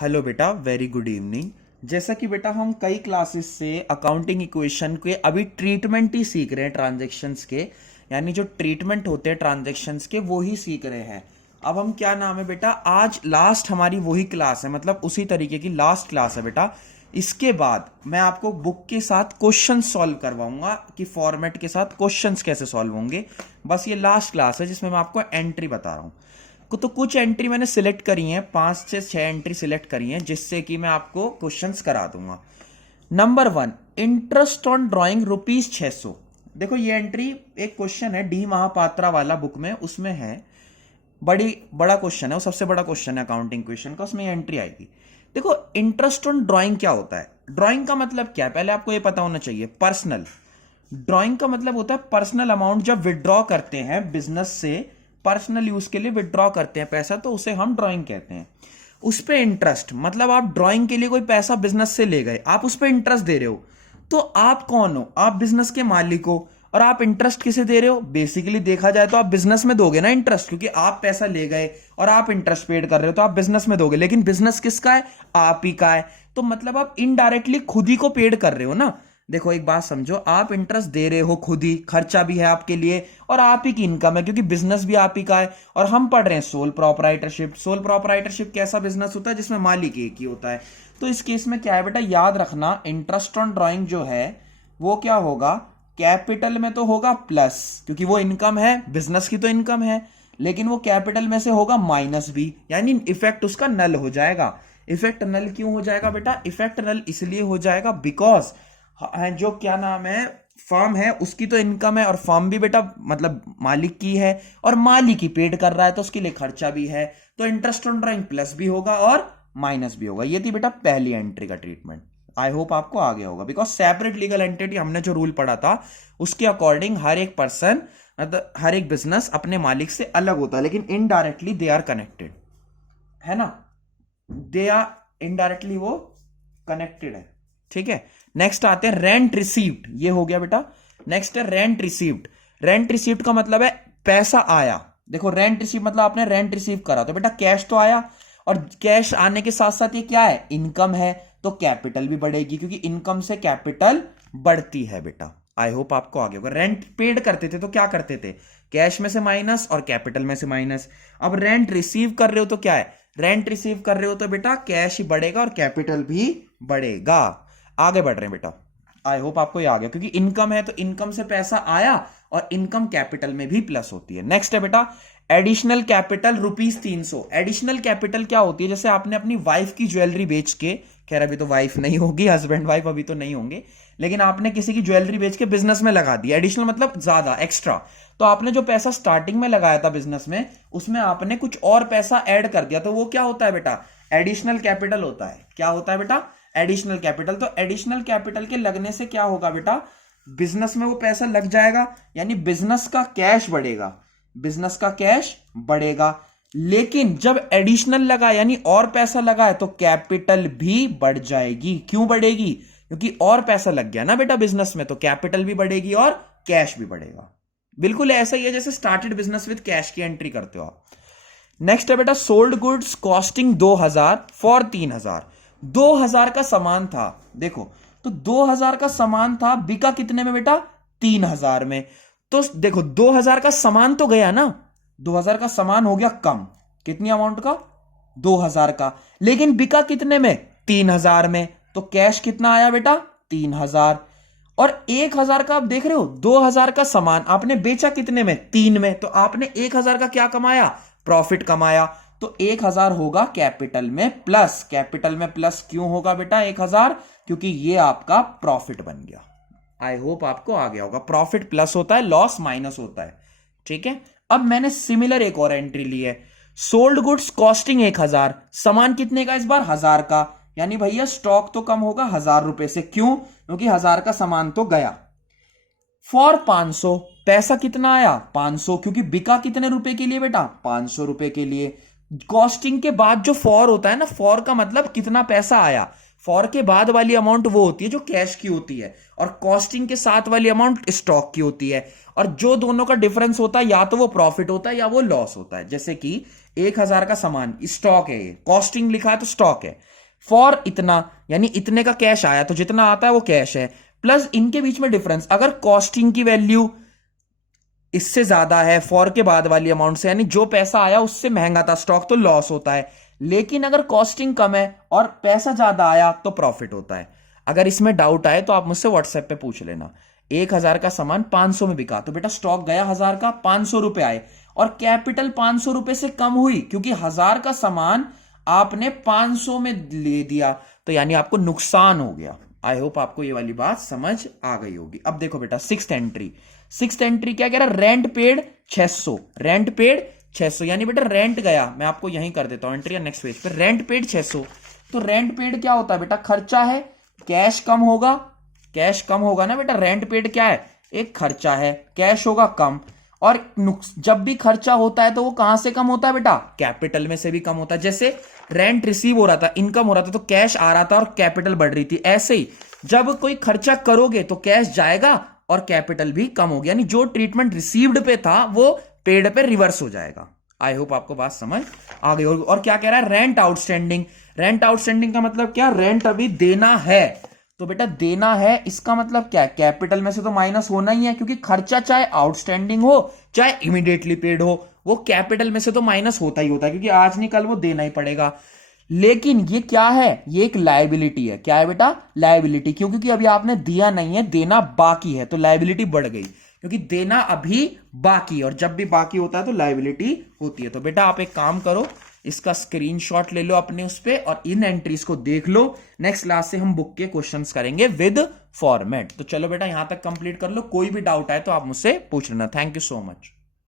Hello बेटा, very good evening. जैसा कि बेटा हम कई क्लासेस से अकाउंटिंग इक्वेशन के अभी ट्रीटमेंट ही सीख रहे हैं ट्रांजैक्शंस के, यानी जो ट्रीटमेंट होते हैं ट्रांजैक्शंस के वो ही सीख रहे हैं। अब हम क्या नाम है बेटा, आज लास्ट हमारी वही क्लास है, मतलब उसी तरीके की लास्ट क्लास है बेटा। इसके बाद मैं आपको बुक के साथ क्वेश्चन सॉल्व करवाऊंगा कि फॉर्मेट के साथ क्वेश्चंस कैसे सॉल्व होंगे। बस ये लास्ट क्लास है जिसमें मैं आपको एंट्री बता रहा हूँ। तो कुछ एंट्री मैंने सिलेक्ट करी हैं, 5 से 6 एंट्री सिलेक्ट करी हैं जिससे कि मैं आपको क्वेश्चंस करा दूंगा। Number 1, interest on drawing ₹600। देखो ये एंट्री एक क्वेश्चन है डी महापात्रा वाला बुक में, उसमें है। बड़ा क्वेश्चन है, वो सबसे बड़ा क्वेश्चन है अकाउंटिंग क्वेश्चन का, उसमें ये एंट्री आएगी। देखो इंटरेस्ट ऑन ड्राइंग क्या होता है, ड्राइंग का मतलब क्या है पहले आपको ये पता होना चाहिए। पर्सनल ड्राइंग का मतलब होता है पर्सनल अमाउंट जब विड्रॉ करते हैं बिजनेस से, पर्सनल यूज के लिए विड्रॉ करते हैं पैसा, तो उसे हम ड्राइंग कहते हैं। उस पे इंटरेस्ट मतलब आप ड्राइंग के लिए कोई पैसा बिजनेस से ले गए, आप उस पे इंटरेस्ट दे रहे हो, तो आप कौन हो? आप बिजनेस के मालिक हो। और आप इंटरेस्ट किसे दे रहे हो? बेसिकली देखा जाए तो आप बिजनेस में दोगे ना इंटरेस्ट, क्योंकि आप पैसा ले गए और आप इंटरेस्ट पेड कर रहे हो तो आप बिजनेस में दोगे। लेकिन बिजनेस किसका है? आप ही का है। तो मतलब आप इनडायरेक्टली खुद ही को पेड कर रहे हो ना। देखो एक बात समझो, आप इंटरेस्ट दे रहे हो खुद ही, खर्चा भी है आपके लिए और आप ही की इनकम है क्योंकि बिजनेस भी आप ही का है। और हम पढ़ रहे हैं सोल प्रोपराइटरशिप। सोल प्रोपराइटरशिप कैसा बिजनेस होता है? जिसमें मालिक एक ही होता है। तो इस केस में क्या है बेटा, याद रखना इंटरेस्ट ऑन ड्राइंग जो है वो क्या होगा, कैपिटल में तो होगा प्लस, क्योंकि वो इनकम है, बिजनेस की तो इनकम है, लेकिन वो कैपिटल में से होगा माइनस भी, यानी इफेक्ट उसका नल हो जाएगा। इफेक्ट नल क्यों हो जाएगा बेटा? इफेक्ट नल इसलिए हो जाएगा बिकॉज जो क्या नाम है फर्म है उसकी तो इनकम है, और फर्म भी बेटा मतलब मालिक की है और मालिक ही पेड कर रहा है तो उसके लिए खर्चा भी है। तो इंटरेस्ट ऑन ड्राइंग प्लस भी होगा और माइनस भी होगा। ये थी बेटा पहली एंट्री का ट्रीटमेंट। आई होप आपको आ गया होगा, बिकॉज सेपरेट लीगल एंटिटी हमने जो रूल पढ़ा था उसके अकॉर्डिंग हर एक पर्सन मतलब हर एक बिजनेस अपने मालिक से अलग होता है, लेकिन इनडायरेक्टली दे आर कनेक्टेड, है ना। दे आर इनडायरेक्टली वो कनेक्टेड है, ठीक है। नेक्स्ट आते हैं रेंट रिसीव्ड, ये हो गया बेटा। नेक्स्ट है रेंट रिसीव्ड। रेंट रिसीव्ड का मतलब है पैसा आया। देखो रेंट रिसीव मतलब आपने रेंट रिसीव करा तो बेटा कैश तो आया, और कैश आने के साथ साथ ये क्या है? इनकम है, तो कैपिटल भी बढ़ेगी क्योंकि इनकम से कैपिटल बढ़ती है बेटा। आई होप आपको आगे होगा। रेंट पेड करते थे तो क्या करते थे? कैश में से माइनस और कैपिटल में से माइनस। अब रेंट रिसीव कर रहे हो तो क्या है? रेंट रिसीव कर रहे हो तो बेटा कैश ही बढ़ेगा और कैपिटल भी बढ़ेगा। आगे बढ़ रहे हैं बेटा। आई होप आपको ये आ गया, क्योंकि इनकम है तो इनकम से पैसा आया और इनकम कैपिटल में भी प्लस होती है। नेक्स्ट है बेटा एडिशनल कैपिटल ₹300। एडिशनल कैपिटल क्या होती है? जैसे आपने अपनी वाइफ की ज्वेलरी बेच के, खैर अभी तो वाइफ नहीं होगी, हस्बैंड वाइफ अभी तो नहीं होंगे, लेकिन आपने किसी की ज्वेलरी बेच के बिजनेस में लगा दी। एडिशनल मतलब ज्यादा, एक्स्ट्रा। तो आपने जो पैसा स्टार्टिंग में लगाया था बिजनेस में, उसमें आपने कुछ और पैसा ऐड कर दिया, तो वो क्या होता है बेटा? एडिशनल कैपिटल होता है। क्या होता है बेटा? Additional capital. तो एडिशनल कैपिटल के लगने से क्या होगा बेटा? बिजनेस में वो पैसा लग जाएगा, यानी बिजनेस का कैश बढ़ेगा, बिजनेस का कैश बढ़ेगा। लेकिन जब एडिशनल लगा यानी और पैसा लगा है तो कैपिटल भी बढ़ जाएगी। क्यों बढ़ेगी? क्योंकि और पैसा लग गया ना बेटा बिजनेस में, तो कैपिटल भी बढ़ेगी और कैश भी बढ़ेगा। बिल्कुल ऐसा ही है जैसे स्टार्टेड बिजनेस विद कैश की एंट्री करते हो आप। नेक्स्ट है बेटा सोल्ड गुड्स कॉस्टिंग 2000 फॉर 3000। 2000 का सामान था, देखो तो 2000 का सामान था, बिका कितने में बेटा? 3000 में। तो देखो 2000 का सामान तो गया ना, 2000 का सामान हो गया कम, कितनी अमाउंट का? 2000 का। लेकिन बिका कितने में? 3000 में। तो कैश कितना आया बेटा? 3000। और 1000 का आप देख रहे हो, 2000 का सामान आपने बेचा कितने में? 3 में। तो आपने 1000 का क्या कमाया? प्रॉफिट कमाया। तो 1000 होगा कैपिटल में प्लस। कैपिटल में प्लस क्यों होगा बेटा 1000? क्योंकि ये आपका प्रॉफिट बन गया। आई होप आपको आ गया होगा। प्रॉफिट प्लस होता है, लॉस माइनस होता है, ठीक है। अब मैंने सिमिलर एक और एंट्री ली है, सोल्ड गुड्स कॉस्टिंग 1000। सामान कितने का इस बार? 1000 का। यानी भैया स्टॉक तो कम होगा 1000 रुपए से। क्यों? क्योंकि 1000 का सामान तो गया। फॉर 500, पैसा कितना आया? 500, क्योंकि बिका कितने रुपए के लिए बेटा? 500 रुपए के लिए। कॉस्टिंग के बाद जो फॉर होता है ना, फॉर का मतलब कितना पैसा आया। फॉर के बाद वाली अमाउंट वो होती है जो कैश की होती है, और कॉस्टिंग के साथ वाली अमाउंट स्टॉक की होती है। और जो दोनों का डिफरेंस होता है या तो वो प्रॉफिट होता है या वो लॉस होता है। जैसे कि 1,000 का सामान स्टॉक है, ये कॉस्टिंग लिखा है तो स्टॉक है। फॉर इतना यानी इतने का कैश आया, तो जितना आता है वो कैश है, प्लस इनके बीच में डिफरेंस, अगर कॉस्टिंग की वैल्यू इससे ज्यादा है फॉर के बाद वाली अमाउंट से, यानी जो पैसा आया उससे महंगा था स्टॉक, तो लॉस होता है। लेकिन अगर कॉस्टिंग कम है और पैसा ज्यादा आया तो प्रॉफिट होता है। अगर इसमें डाउट आए तो आप मुझसे व्हाट्सएप पे पूछ लेना। 1,000 का सामान 500 में बिका, तो बेटा स्टॉक गया 1,000 का, 500 रुपए आए, और कैपिटल 500 रुपए से कम हुई क्योंकि 1,000 का सामान आपने 500 में ले दिया, तो यानी आपको नुकसान हो गया। आई होप आपको ये वाली बात समझ आ गई होगी। अब देखो बेटा सिक्स्थ एंट्री क्या कह रहा है, रेंट पेड 600, रेंट पेड 600, यानी बेटा रेंट गया, मैं आपको यहीं कर देता हूं एंट्री नेक्स्ट पेज पे, रेंट पेड 600। तो रेंट पेड क्या होता है बेटा, खर्चा है, कैश कम होगा, कैश कम होगा ना बेटा, रेंट पेड क्या है, एक खर्चा है, कैश होगा कम। और जब भी खर्चा होता है तो वो कहां से कम होता है बेटा, कैपिटल में से भी कम होता है। जैसे रेंट रिसीव हो रहा था, इनकम हो रहा था, तो कैश आ रहा था और कैपिटल बढ़ रही थी। ऐसे ही जब कोई खर्चा करोगे तो कैश जाएगा और कैपिटल भी कम होगी, यानी जो ट्रीटमेंट रिसीव्ड पे था वो पेड पे रिवर्स हो जाएगा। आई होप आपको बात समझ आ गई होगी। और क्या कह रहा है, रेंट आउटस्टैंडिंग, रेंट आउटस्टैंडिंग का मतलब क्या, रेंट अभी देना है, तो बेटा देना है इसका मतलब क्या है, कैपिटल में से तो माइनस होना ही है, क्योंकि खर्चा चाहे आउटस्टैंडिंग हो चाहे इमीडिएटली पेड हो, वो कैपिटल में से तो माइनस होता ही होता है, क्योंकि आज नहीं कल वो देना ही पड़ेगा। लेकिन ये क्या है, ये एक लायबिलिटी है। क्या है बेटा, लायबिलिटी। क्यों, क्योंकि अभी आपने दिया नहीं है, देना बाकी है, तो लायबिलिटी बढ़ गई, क्योंकि देना अभी बाकी, और जब भी बाकी होता है तो लायबिलिटी होती है। तो बेटा आप एक काम करो, इसका स्क्रीनशॉट ले लो अपने उस पे और इन एंट्रीज को देख लो। नेक्स्ट क्लास से हम बुक के क्वेश्चंस करेंगे विद फॉर्मेट। तो चलो बेटा यहां तक कंप्लीट कर लो, कोई भी डाउट आए तो आप मुझसे पूछ लेना। Thank you so much.